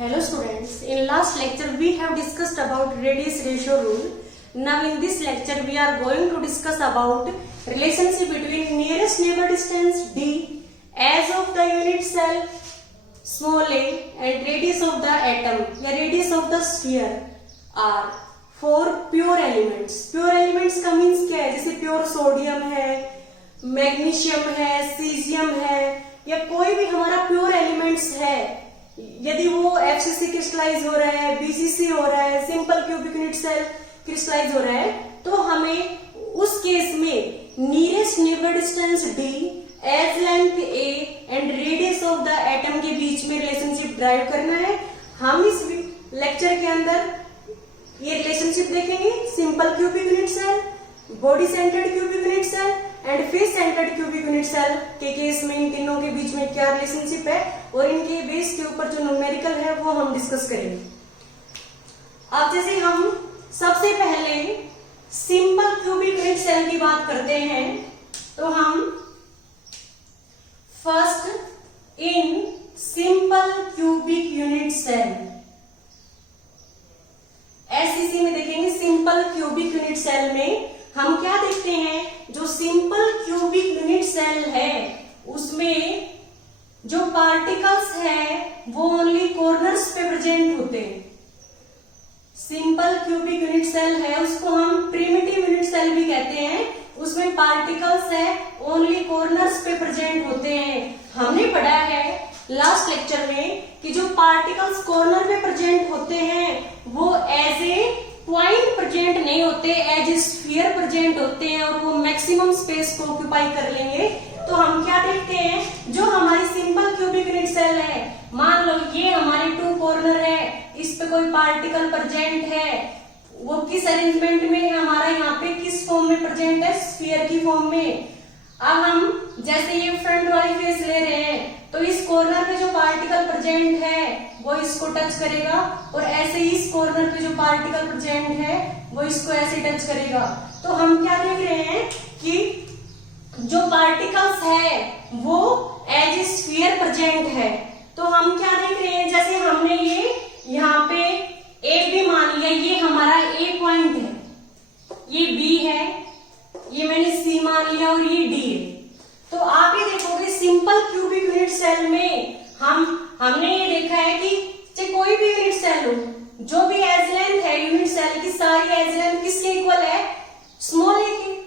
Hello students, in last lecture we have discussed about radius ratio rule. Now in this lecture we are going to discuss about relationship between nearest neighbor distance d as of the unit cell small a and radius of the atom या radius of the sphere r for pure elements. Pure elements का means क्या है? जैसे pure sodium है, magnesium है, caesium है या कोई भी हमारा प्योर एलिमेंट्स है, यदि वो एफसीसी क्रिस्टलाइज हो रहा है, बीसीसी हो रहा है, simple cubic unit cell crystallize हो रहा है, तो हमें उस केस में nearest neighbour distance d edge length a and radius of the atom के बीच में रिलेशनशिप ड्राइव करना है. हम इस लेक्चर के अंदर ये रिलेशनशिप देखेंगे. Simple cubic unit cell, body centred cubic unit cell and face centred cubic unit cell के केस में इन तीनों के बीच में क्या रिलेशनशिप है और इनके बेस के ऊपर जो न्यूमेरिकल है वो हम डिस्कस करेंगे. अब जैसे हम सबसे पहले सिंपल क्यूबिक यूनिट सेल की बात करते हैं तो हम first in simple cubic unit cell SCC में देखेंगे. सिंपल क्यूबिक यूनिट सेल में हम क्या देखते हैं, जो सिंपल क्यूबिक यूनिट सेल है उसमें जो पार्टिकल्स है वो ओनली कॉर्नर्स पे प्रेजेंट होते हैं. सिंपल क्यूबिक यूनिट सेल है उसको हम प्रिमिटिव यूनिट सेल भी कहते हैं. उसमें पार्टिकल्स है ओनली कॉर्नर्स पे प्रेजेंट होते हैं. हमने पढ़ा है लास्ट लेक्चर में कि जो पार्टिकल्स कॉर्नर पे प्रेजेंट होते हैं वो एज ए पॉइंट प्रेजेंट नहीं होते, एज ए स्फीयर प्रेजेंट होते हैं और वो मैक्सिमम स्पेस को ऑक्यूपाई कर लेंगे. तो हम क्या देखते हैं, जो हमारी सिंपल क्यूबिक यूनिट सेल है, मान लो ये हमारे टू कॉर्नर है, इस पे कोई पार्टिकल प्रेजेंट है, वो किस अरेंजमेंट में है, हमारा यहाँ पे किस फॉर्म में प्रेजेंट है, स्फीयर की फॉर्म में. अब हम जैसे ये फ्रंट वाली फेस ले रहे हैं तो इस कॉर्नर पे जो पार्टिकल प्रेजेंट है वो इसको टच करेगा और ऐसे ही इस कॉर्नर पे जो पार्टिकल प्रेजेंट है वो इसको ऐसे टच करेगा. तो हम क्या देख रहे हैं कि जो पार्टिकल्स है वो एज ए स्फीयर प्रेजेंट है. तो हम क्या देख रहे हैं, जैसे हमने ये यहाँ पे ए बी मान लिया, ये हमारा ए पॉइंट है, ये बी है, ये मैंने सी मान लिया और ये डी है. तो आप ये देखोगे सिंपल क्यूबिक यूनिट सेल में हमने ये देखा है कि चाहे कोई भी यूनिट सेल हो, जो भी एज लेंथ है यूनिट सेल की सारी एज लेंथ किसके इक्वल है, स्मॉल ए के.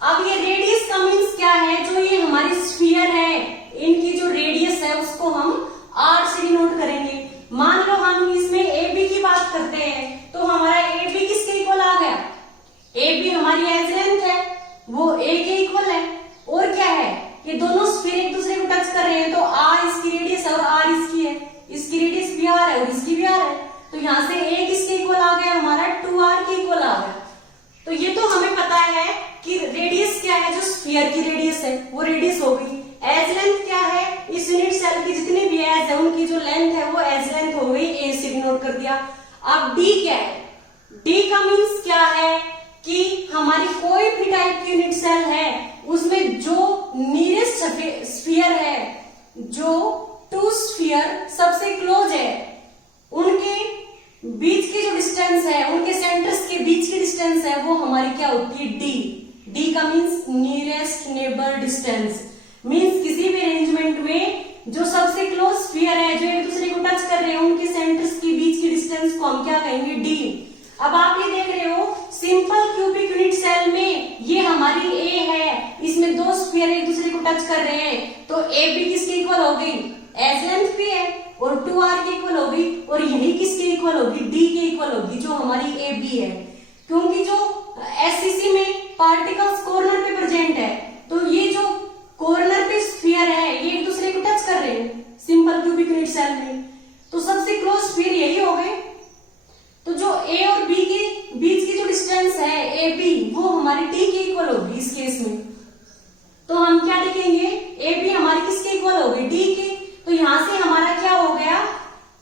अब ये रेडियस का मीन्स क्या है, जो ये हमारी स्फीयर है इनकी जो रेडियस है उसको हम आर से डिनोट करेंगे. मान लो हम इसमें ए बी की बात करते हैं तो हमारा ए बी किसके इक्वल आ गया, ए बी हमारी एज लेंथ है वो ए के इक्वल है. और क्या है, ये दोनों स्फीयर एक दूसरे को टच कर रहे हैं तो आर इसकी रेडियस है और आर इसकी है, इसकी रेडियस भी आर है और इसकी भी आर है. तो यहाँ से ए किसके इक्वल आ गया, हमारा 2r के इक्वल आ गया. तो ये तो हमें पता है कि रेडियस क्या है, जो स्फीयर की रेडियस है वो रेडियस हो गई. एज लेंथ क्या है, इस यूनिट सेल की जितनी भी एज है उनकी जो लेंथ है वो एज लेंथ हो गई, ए से डिनोट कर दिया. अब डी क्या है, डी का मीन्स क्या है कि हमारी कोई भी टाइप की यूनिट सेल है उसमें जो नियरेस्ट स्फीयर है, जो टू स्फीयर सबसे क्लोज है, उनके बीच की जो डिस्टेंस है, उनके सेंटर्स के बीच की डिस्टेंस है वो हमारी क्या होती है, डी. डी का means nearest neighbour distance. Means किसी भी अरेंजमेंट में जो सबसे क्लोज स्फीयर है, जो एक दूसरे को टच कर रहे हैं, उनके सेंटर्स के बीच की डिस्टेंस को हम क्या कहेंगे, डी. अब आप ये देख रहे हो सिंपल क्यूबिक यूनिट सेल में ये हमारी ए है, इसमें दो स्फीयर एक दूसरे को टच कर रहे हैं तो ए बी किसके इक्वल हो गई, एज लेंथ भी है और 2r के इक्वल होगी और यही किसके इक्वल होगी, डी के इक्वल होगी जो हमारी ए बी है. क्योंकि जो एससीसी में पार्टिकल्स कॉर्नर पे प्रेजेंट है तो ये जो कॉर्नर पे स्फीयर है ये एक दूसरे को टच कर रहे हैं सिंपल क्यूबिक यूनिट सेल में, तो सबसे क्लोज स्फीयर यही हो गए. तो जो ए और बी के बीच की जो डिस्टेंस है ए बी वो हमारी डी के इक्वल होगी इस केस में. तो हम क्या देखेंगे, ए बी हमारी किसके इक्वल होगी, डी के. तो यहां से हमारा क्या हो गया,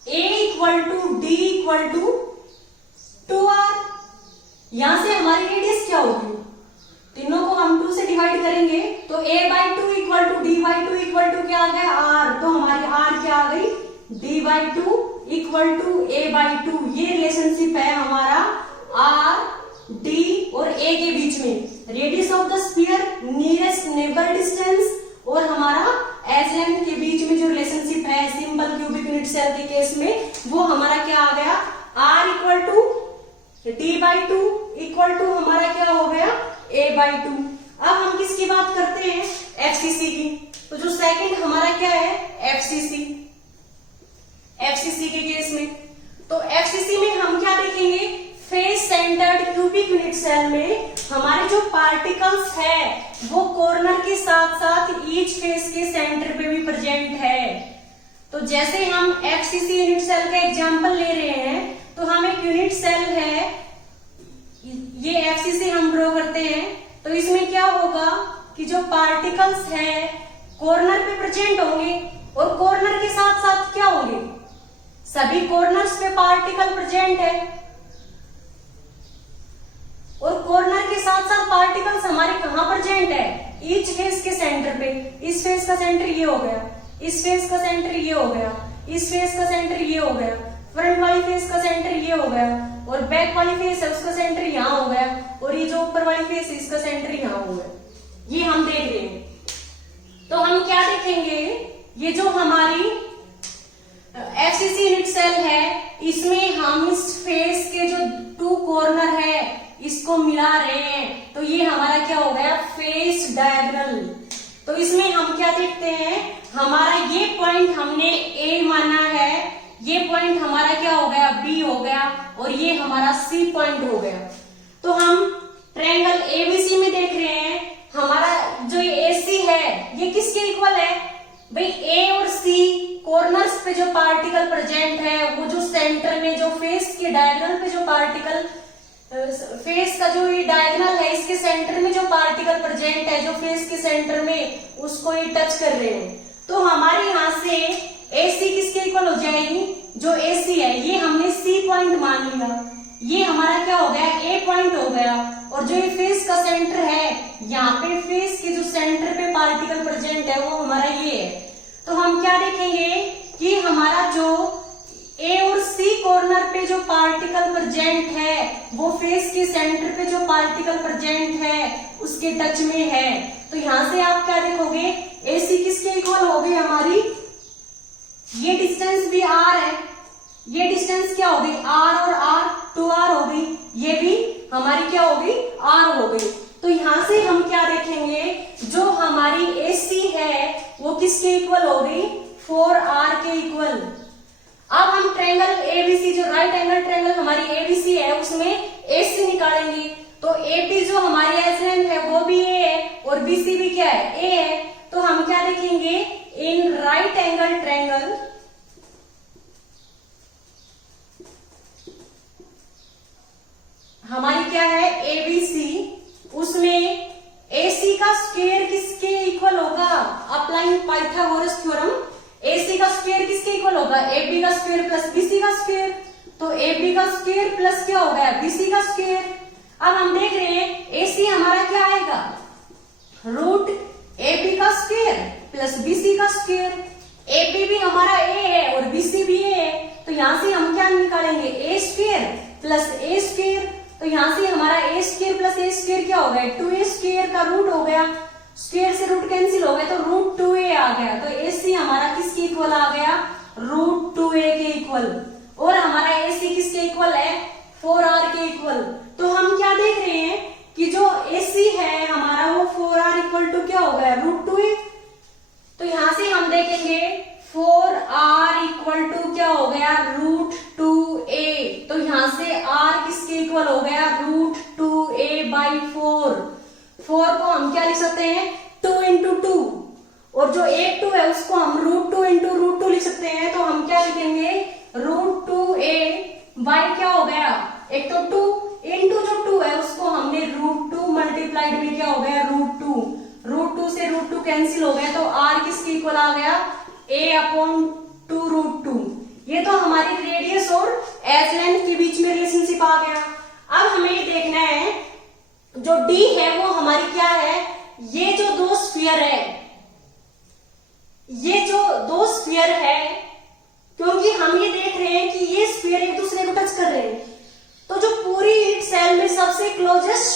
A equal to D equal to 2r. यहां से हमारी रेडियस क्या होगी, तीनों को हम 2 से डिवाइड करेंगे तो a/2 equal to d/2 equal to क्या आ गया, r. तो हमारी r क्या आ गई, d/2 इक्वल टू a/2, ये रिलेशनशिप है हमारा r d और a के बीच में। Radius of the sphere, nearest neighbour distance और हमारा एज लेंथ के बीच में जो रिलेशनशिप है सिंपल क्यूबिक यूनिट सेल के केस में, वो हमारा क्या आ गया, r equal to d/2 equal to हमारा क्या हो गया, a/2। अब हम किसकी बात करते हैं, एफसीसी की। तो जो सेकंड हमारा क्या है, एफसीसी के केस में। तो एफसीसी में हम क्या देखेंगे, face centred cubic unit cell में हमारे जो पार्टिकल्स है वो कॉर्नर के साथ साथ ईच फेस के सेंटर पे भी प्रेजेंट है। तो जैसे हम एफसीसी यूनिट सेल का एग्जांपल ले रहे हैं, तो हम एक यूनिट सेल है, ये एफसीसी हम ड्रॉ करते हैं, तो इसमें क्या होगा कि जो पार्टिकल्स है कॉर्नर पे प्रेजेंट होंगे और कॉर्नर के साथ साथ क्या होंगे, सभी कॉर्नर्स पे पार्टिकल प्रेजेंट है और कॉर्नर के साथ साथ पार्टिकल्स हमारे कहां प्रेजेंट है, ईच फेस के सेंटर पे। इस फेस का सेंटर ये हो गया, इस फेस का सेंटर ये हो गया, इस फेस का सेंटर ये हो गया, फ्रंट वाली फेस का सेंटर ये हो गया और बैक वाली फेस है उसका सेंटर यहाँ हो गया और ये जो ऊपर वाली फेस है इसका सेंटर यहाँ हो गया। ये हम देख रहे हैं। तो हम क्या देखेंगे, ये जो हमारी एफसीसी यूनिट सेल है, इसमें हम इस फेस के जो टू कॉर्नर है इसको मिला रहे हैं, तो ये हमारा क्या हो गया, फेस डायगोनल। तो इसमें हम क्या देखते हैं, हमारा ये पॉइंट हमने ए माना है, ये पॉइंट हमारा क्या हो गया, बी हो गया और ये हमारा सी पॉइंट हो गया। तो हम ट्रायंगल एबीसी में देख रहे हैं, हमारा जो ये एसी है ये किसके इक्वल है भाई, ए और सी कॉर्नर्स पे जो पार्टिकल प्रेजेंट है, वो जो सेंटर में जो फेस के डायगोनल पे जो पार्टिकल, फेस का जो ये डायगोनल है इसके सेंटर में जो पार्टिकल प्रेजेंट है, जो फेस के सेंटर में उसको ये टच कर रहे हैं। तो हमारे यहाँ से AC किसके इक्वल हो जाएगी, जो AC है ये हमने C पॉइंट मान लिया, ये हमारा क्या हो गया, A पॉइंट हो गया और जो ये फेस का सेंटर है, यहाँ पे फेस के जो सेंटर पे पार्टिकल प्रेजेंट है वो हमारा ये है। तो हम क्या देखेंगे कि हमारा जो A और C कॉर्नर पे जो पार्टिकल प्रेजेंट है वो फेस के सेंटर पे जो पार्टिकल प्रेजेंट है उसके टच में है। तो यहाँ से आप क्या देखोगे, AC किसके इक्वल हो गई हमारी, ये डिस्टेंस भी R है, ये डिस्टेंस क्या हो गई, R और R 2R हो गई, ये भी हमारी क्या हो गई, R हो गई। तो यहाँ से हम क्या देखेंगे, जो हमारी AC है वो किसके इक्वल हो गई, 4R के इक्वल। अब हम ट्रायंगल एबीसी, जो राइट एंगल ट्रायंगल हमारी एबीसी है उसमें AC निकालेंगे। तो AP जो हमारी एज लेंथ है वो भी A है और BC भी क्या है, A है। तो हम क्या देखेंगे, इन राइट एंगल ट्रायंगल हमारी क्या है ABC, उसमें AC का स्क्वायर किसके इक्वल होगा, अप्लाइंग पाइथागोरस थ्योरम, AC का स्क्वायर किसके इक्वल होगा, AB का स्क्वायर प्लस BC का स्क्वायर। तो AB का स्क्वायर प्लस क्या हो गया, BC का स्क्वायर। अब हम देख रहे हैं AC हमारा क्या आएगा, रूट AB का स्क्वायर प्लस BC का स्क्वायर। AB भी हमारा A है और BC भी A है, तो यहाँ से हम क्या निकालेंगे, A square plus A square. तो यहाँ से हमारा A square plus A square क्या हो गया, 2A स्क्वायर का रूट हो गया, स्क्वायर से रूट कैंसिल हो गया तो रूट 2A आ गया। तो AC हमारा किसके इक्वल आ गया, रूट 2A के इक्वल। और हमारा AC किसके इक्वल है, 4R के इक्वल। तो हम क्या देख रहे हैं कि जो AC है हमारा वो 4R इक्वल टू क्या हो गया, रूट 2A। तो यहां से हम देखेंगे 4R इक्वल टू क्या हो गया, रूट 2A। तो यहां से R किसके इक्वल हो गया, रूट 2A/4। 4 को हम क्या लिख सकते हैं, 2 इंटू 2, और जो 8 2 है उसको हम रूट 2 इंटू रूट 2 लिख सकते हैं। तो हम क्या लिखेंगे, रूट 2A क्या हो गया, एक तो 2 इंटू जो 2 है उसको हमने रूट 2 मल्टीप्लाइड में क्या हो गया, रूट 2। रूट 2 से रूट 2 कैंसिल हो गया तो R किसके इक्वल आ गया, A/2 रूट 2। ये तो हमारी रेडियस और एज लेंथ के बीच में रिलेशनशिप आ गया। अब हमें देखना है जो D है वो हमारी क्या है, ये जो दो स्फीयर है, ये जो दो स्फीयर है, क्योंकि हम ये देख रहे हैं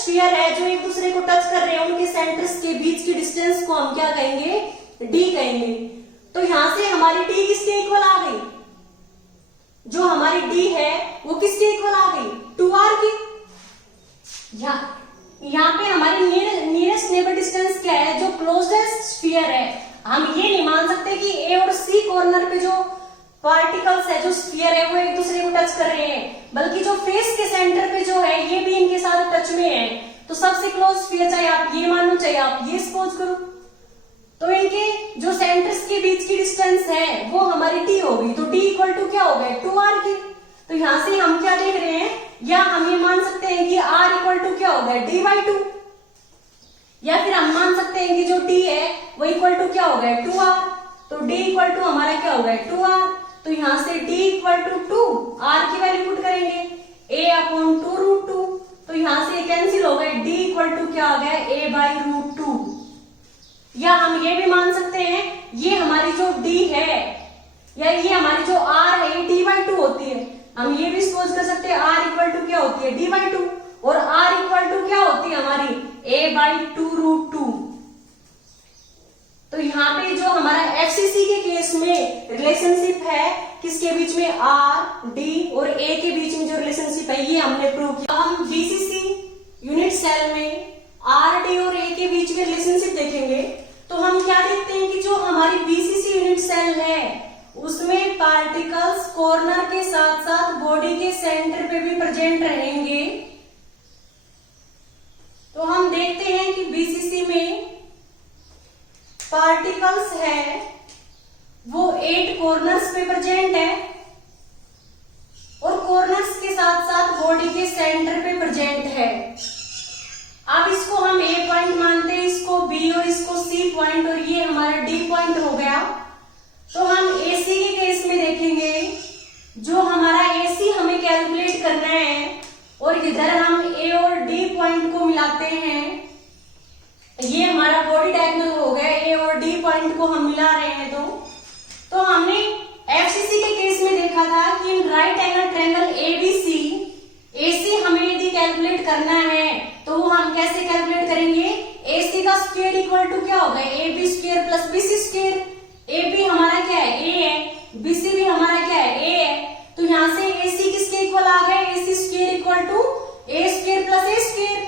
स्फीयर है जो एक दूसरे को टच कर रहे हैं, उनके सेंटर्स के बीच की डिस्टेंस को हम क्या कहेंगे, डी कहेंगे। तो यहां से हमारी डी किसके इक्वल आ गई, जो हमारी डी है वो किसके इक्वल आ गई, 2r की। यहाँ पे हमारी नियरेस्ट नेबर डिस्टेंस क्या है, जो क्लोजेस्ट स्फीयर है। हम ये नहीं मान सकते कि ए और सी कॉर्नर पे जो पार्टिकल्स है, जो स्फीयर है, वो एक दूसरे को टच कर रहे हैं, बल्कि जो फेस के सेंटर पे जो है ये भी इनके साथ टच में है। तो सबसे क्लोज स्फीयर चाहे आप ये मानो चाहे आप ये सपोज करो, तो इनके जो सेंटर्स के बीच की डिस्टेंस है वो हमारी डी होगी। तो डी इक्वल टू क्या हो गया, 2r की। तो यहां से हम क्या देख रहे हैं, या हम ये मान सकते हैं कि r इक्वल टू क्या हो गया, d/2, या फिर हम मान सकते हैं कि जो d है वो इक्वल टू क्या हो गया, 2r। तो d इक्वल टू हमारा क्या हो गया, 2r। तो यहां से d इक्वल टू 2, r की वैल्यू पुट करेंगे, a/2√2। तो यहां से कैंसिल हो गए, d इक्वल टू क्या आ गया, a/√2। या हम ये भी मान सकते हैं ये हमारी जो d है या ये हमारी जो r है ये d/2 होती है। हम ये भी सपोज कर सकते हैं r इक्वल टू क्या होती है, d/2, और r इक्वल टू क्या होती है हमारी, a/2√2। तो यहाँ पे जो हमारा एफसीसी के केस में रिलेशनशिप है किसके बीच में, r, d और a के बीच में जो रिलेशनशिप है ये हमने प्रूव किया। हम बीसीसी यूनिट सेल में r, d और a के बीच में रिलेशनशिप देखेंगे तो हम क्या देखते हैं कि जो हमारी बीसीसी यूनिट सेल है उसमें पार्टिकल्स कॉर्नर के साथ साथ बॉडी के सेंटर पे भी प्रेजेंट रहेंगे। तो हम देखते हैं कि बीसीसी में पार्टिकल्स है वो 8 कॉर्नर्स पे प्रेजेंट है और कॉर्नर्स के साथ साथ बॉडी के सेंटर पे प्रेजेंट है। अब इसको हम ए पॉइंट मानते हैं, इसको बी और इसको सी पॉइंट, और ये हमारा डी पॉइंट हो गया। तो हम एसी के केस में देखेंगे, जो हमारा एसी हमें कैलकुलेट करना है और इधर हम ए और डी पॉइंट को मिलाते हैं। ये हमारा बॉडी डायगोनल हो गया, ए और डी पॉइंट को हम मिला रहे हैं। तो हमने एफसीसी के केस में देखा था कि in right angle triangle ABC AC हमें यदि कैलकुलेट करना है तो वो हम कैसे कैलकुलेट करेंगे, एसी का स्क्वायर इक्वल टू क्या होगा, AB square plus BC square. AB हमारा क्या है, A है, BC भी हमारा क्या है, A है। तो यहां से AC किसके इक्वल आ गए, AC square equal to A square plus A square.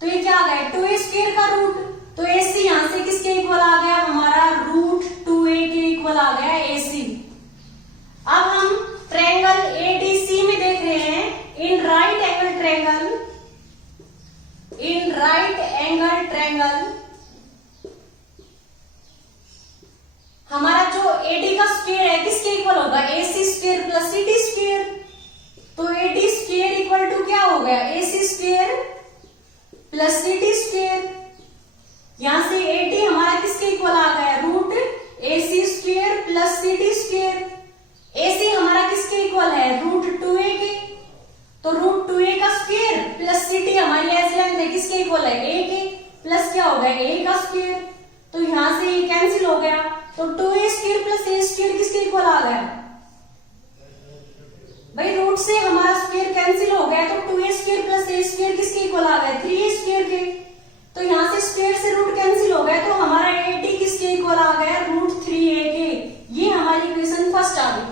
तो ये क्या आ गया, 2A स्क्वायर का रूट। तो AC यहां से किसके इक्वल आ गया, हमारा √2A के इक्वल आ गया AC। अब हम ट्रायंगल ADC में देख रहे हैं, इन राइट एंगल ट्रायंगल हमारा जो AD का स्क्वायर है किसके इक्वल होगा, AC square plus CD square. तो AD स्क्वायर इक्वल टू क्या हो गया, AC square plus CD square. यहां से AD हमारा किसके इक्वल आ गया, √AC square plus CD square. AC हमारा किसके इक्वल है, √2A के। तो √2A का स्क्वायर प्लस CD हमारी एज लेंथ है किसके इक्वल है, A के, प्लस क्या हो गया, A का स्क्वायर। तो यहां से ये कैंसिल हो गया। तो 2A square plus A square किसके इक्वल आ गया, भाई रूट से हमारा स्क्वायर कैंसिल हो गया। तो 2A square plus A square किसके इक्वल आ गया, 3A स्क्वायर के। तो यहां से स्क्वायर से रूट कैंसिल हो गया, तो हमारा AD किसके इक्वल आ गया, √3A के। ये हमारी इक्वेशन फर्स्ट आ गई।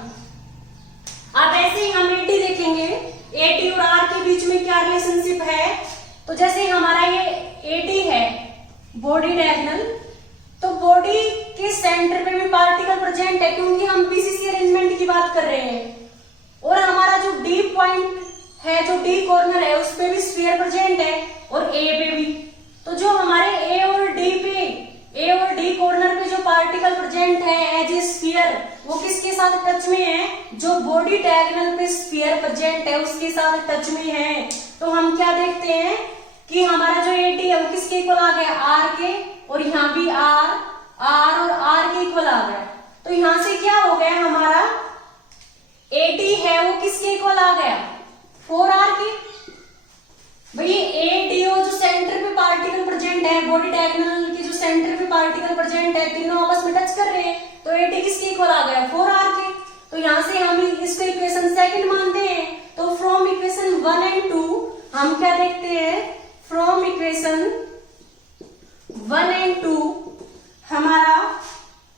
अब ऐसे ही हम AD देखेंगे, AD और R के बीच में क्या रिलेशनशिप है। तो जैसे हमारा ये AD है बॉडी डायगोनल, तो बॉडी के सेंटर पे भी पार्टिकल प्रेजेंट है क्योंकि हम बीसीसी अरेंजमेंट की बात कर रहे हैं। और हमारा जो डी पॉइंट है, जो डी कॉर्नर है, उस पे भी स्फीयर प्रेजेंट है और ए पे भी। तो जो हमारे ए और डी कॉर्नर पे जो पार्टिकल प्रेजेंट है एज ए स्फीयर, वो किसके साथ टच में है, जो बॉडी डायगोनल पे स्फीयर प्रेजेंट है उसके साथ टच में है। तो हम क्या देखते हैं कि हमारा जो AD है वो किसके इक्वल आ गया, R के, और यहाँ भी R और R के इक्वल आ गया। तो यहां से क्या हो गया, हमारा AD है वो किसके इक्वल आ गया, 4R के। भाई ADO जो सेंटर पे पार्टिकल प्रेजेंट है, बॉडी डायगोनल के जो सेंटर पे पार्टिकल प्रेजेंट है, तीनों आपस में टच कर रहे हैं। तो AD किसके इक्वल आ गया, 4R के। तो यहां से हम इसको इक्वेशन सेकंड मानते हैं। तो फ्रॉम इक्वेशन 1 एंड 2 हम क्या देखते हैं, फ्रॉम इक्वेशन 1 एंड 2 हमारा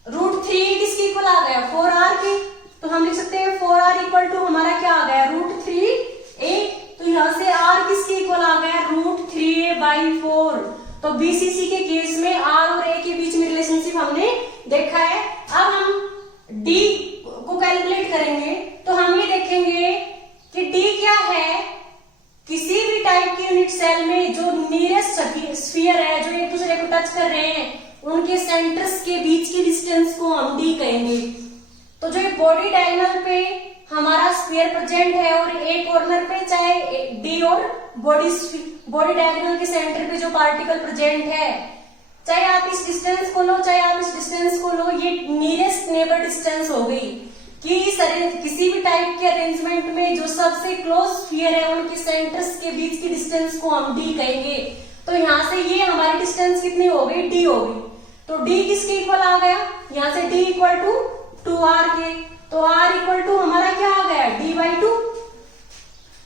√3 किसके इक्वल आ गया 4r के, तो हम लिख सकते हैं 4r इक्वल टू हमारा क्या आ गया √3a, तो यहां से r किसके इक्वल आ गया √3a/4। तो बीसीसी के केस में r और a के बीच में रिलेशनशिप हमने देखा है। अब हम d को कैलकुलेट करेंगे तो हम ये देखेंगे कि d क्या है, किसी भी टाइप के यूनिट सेल में जो नियरेस्ट स्फीयर है, जो एक दूसरे को टच कर रहे हैं, उनके सेंटर्स के बीच की डिस्टेंस को हम d कहेंगे। तो जो बॉडी डायगोनल पे हमारा स्फीयर प्रेजेंट है और एक कॉर्नर पे चाहे d और बॉडी डायगोनल के सेंटर पे जो पार्टिकल प्रेजेंट है, चाहे आप इस डिस्टेंस को लो चाहे आप इस डिस्टेंस को लो, ये नियरेस्ट नेबर डिस्टेंस हो गई कि किसी भी टाइप के अरेंजमेंट में जो सबसे क्लोज स्फीयर है उनके सेंटर्स के बीच की डिस्टेंस को हम d कहेंगे। तो यहाँ से ये हमारी डिस्टेंस कितनी हो गई d हो गई। तो d किसके इक्वल आ गया, यहाँ से d इक्वल टू 2r के, तो r इक्वल टू हमारा क्या आ गया d/2,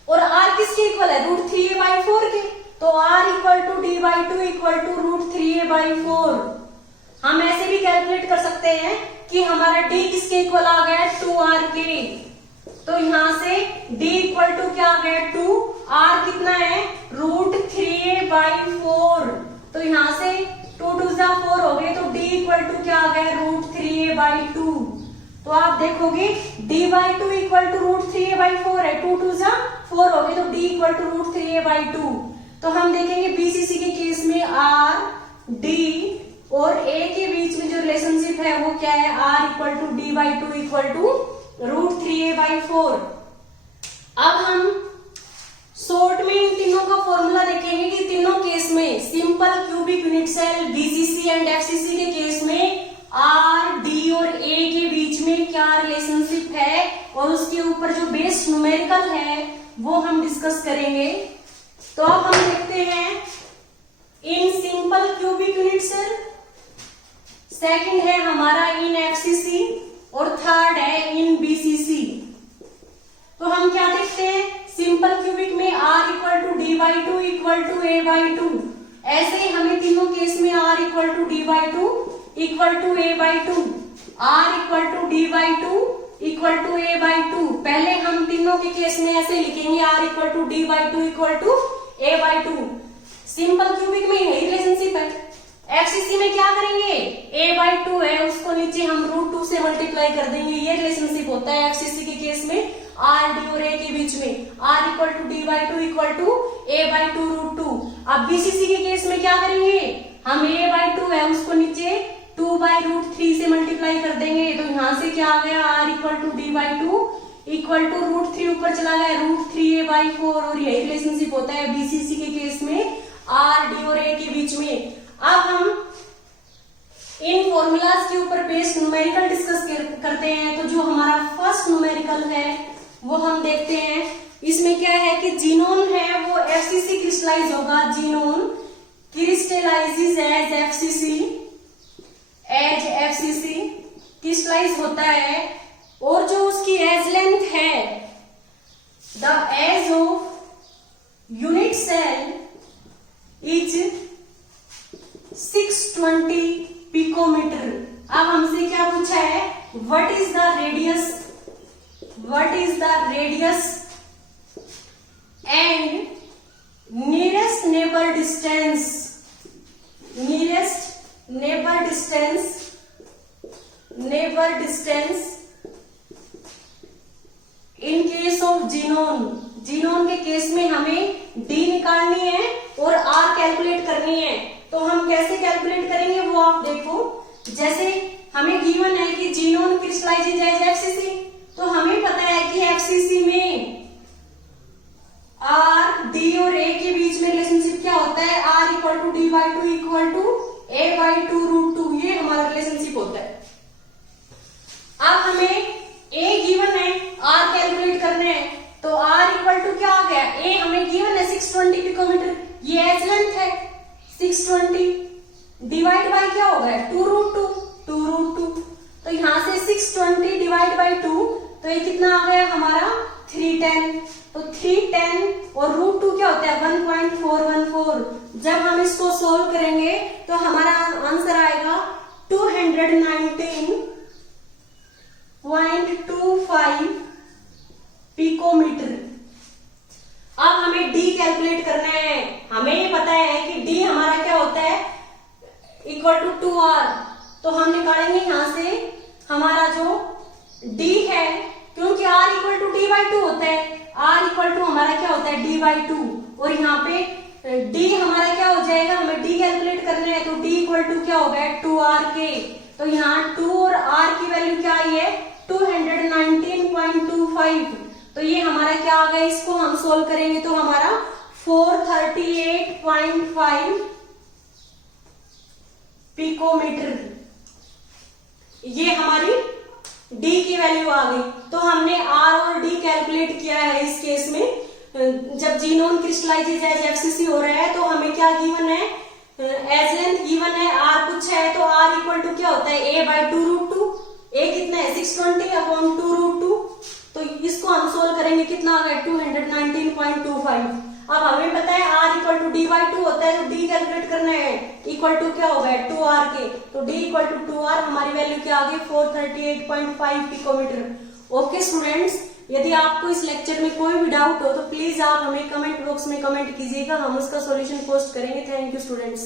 और r किसके इक्वल है √3a/4 के, तो r equal to d/2 equal to √3a/4। हम ऐसे भी कैलकुलेट कर सकते हैं कि हमारा d किसके इक्वल आ गया 2r के, तो यहां से d इक्वल टू क्या आ गया 2, r कितना है √3a/4, तो यहां से 2 2 4 हो गए, तो d इक्वल टू क्या आ गया √3a/2। तो आप देखोगे d/2 इक्वल टू √3a/4 है, 2 2 4 हो गए, तो d इक्वल टू √3a/2। तो हम देखेंगे बीसीसी के केस में r, d और a के बीच में जो रिलेशनशिप है वो क्या है, r equal to d/2 equal to √3a/4। अब हम शॉर्ट में इन तीनों का फॉर्मूला देखेंगे कि तीनों केस में simple cubic unit cell, BCC and FCC के केस में r, d और a के बीच में क्या रिलेशनशिप है, और उसके ऊपर जो बेस न्यूमेरिकल है वो हम डिस्कस करेंगे। तो अब हम देखते हैं in simple cubic unit cell, second है हमारा इन एफसीसी और थर्ड है इन बीसीसी। तो हम क्या देखते हैं, सिंपल क्यूबिक में r equal to d/2 equal to a/2, ऐसे ही हमें तीनों केस में r equal to d/2 equal to a/2, r equal to d/2 equal to a/2। पहले हम तीनों के केस में ऐसे लिखेंगे r equal to d/2 equal to a/2। Simple cubic में यही रिलेशनशिप है। एफसीसी में क्या करेंगे, a/2 है उसको नीचे हम √2 से मल्टीप्लाई कर देंगे, ये रिलेशनशिप होता है एफसीसी के केस में r, d और a के बीच में, r equal to d/2 equal to a/2 √2। अब बीसीसी के केस में क्या करेंगे, हम a/2 है उसको नीचे 2/√3 से मल्टीप्लाई कर देंगे, तो यहां से क्या आ गया r equal to d/2 equal to √3 ऊपर चला गया √3a/4, और यही रिलेशनशिप होता है बीसीसी के केस में r, d और a के बीच में। अब हम इन फॉर्मूलाज के ऊपर बेस्ड न्यूमेरिकल डिस्कस करते हैं। तो जो हमारा फर्स्ट न्यूमेरिकल है वो हम देखते हैं। इसमें क्या है कि जीनोन है वो एफसीसी क्रिस्टलाइज होगा, xenon crystallizes as FCC crystallize होता है, और जो उसकी एज लेंथ है, the edge of unit cell is 620 picometre. अब हमसे क्या पूछा है, what is the radius and nearest neighbour distance in case of xenon के केस में हमें d निकालनी है और r कैलकुलेट करनी है। तो हम कैसे कैलकुलेट करेंगे वो आप देखो। जैसे हमें गिवन है कि जीनोन क्रिस्टलाइजेज एज एफसीसी, तो हमें पता है कि एफसीसी में r, d और a के बीच में रिलेशनशिप क्या होता है, r equal to d/2 equal to a/2 √2, ये हमारा रिलेशनशिप होता है। अब हमें a गिवन है, r कैलकुलेट करना है, तो r इक्वल टू क्या आ गया, a हमें गिवन है 620 पिकोमीटर, ये एज लेंथ है 620, डिवाइड बाय क्या होगा 2 √2, तो यहां से 620 डिवाइड बाय 2, तो ये कितना आ गया हमारा 310, तो 310 और √2 क्या होता है 1.414। जब हम इसको सोल्व करेंगे तो हमारा आंसर आएगा 219.25 पिकोमीटर। अब हमें डी कैलकुलेट करना है। हमें ये पता है कि डी हमारा क्या होता है इक्वल टू 2r, तो हम निकालेंगे यहां से हमारा जो डी है, क्योंकि r इक्वल टू d/2 होता है, r इक्वल टू हमारा क्या होता है d/2, और यहाँ पे d हमारा क्या हो जाएगा, हमें d कैलकुलेट करना है, तो d इक्वल टू क्या होगा 2r के। तो यहाँ 2 और r की वैल्यू क्या आई है 219.25, तो ये हमारा क्या आ गया, इसको हम सोल्व करेंगे तो हमारा 438.5 पिकोमीटर, ये हमारी D की वैल्यू आ गई। तो हमने R और D कैलकुलेट किया है इस केस में। जब जीनोम क्रिस्टलाइजेज एज FCC हो रहा है तो हमें क्या गिवन है, एज लेंथ गिवन है, R कुछ है, तो R इक्वल टू क्या होता है a/2√2। a कितना है 620/2√2, तो इसको हम सोल्व करेंगे कितना आ गया 219.25। अब हमें पता है r इक्वल टू d/2 होता है, तो d कैलकुलेट करना है, इक्वल टू क्या होगा 2r के, तो d इक्वल टू 2r, हमारी वैल्यू क्या आ गई 438.5 पिकोमीटर। ओके स्टूडेंट्स, यदि आपको इस लेक्चर में कोई भी डाउट हो तो प्लीज आप हमें कमेंट बॉक्स में कमेंट कीजिएगा, हम उसका सॉल्यूशन पोस्ट करेंगे। Thank you students.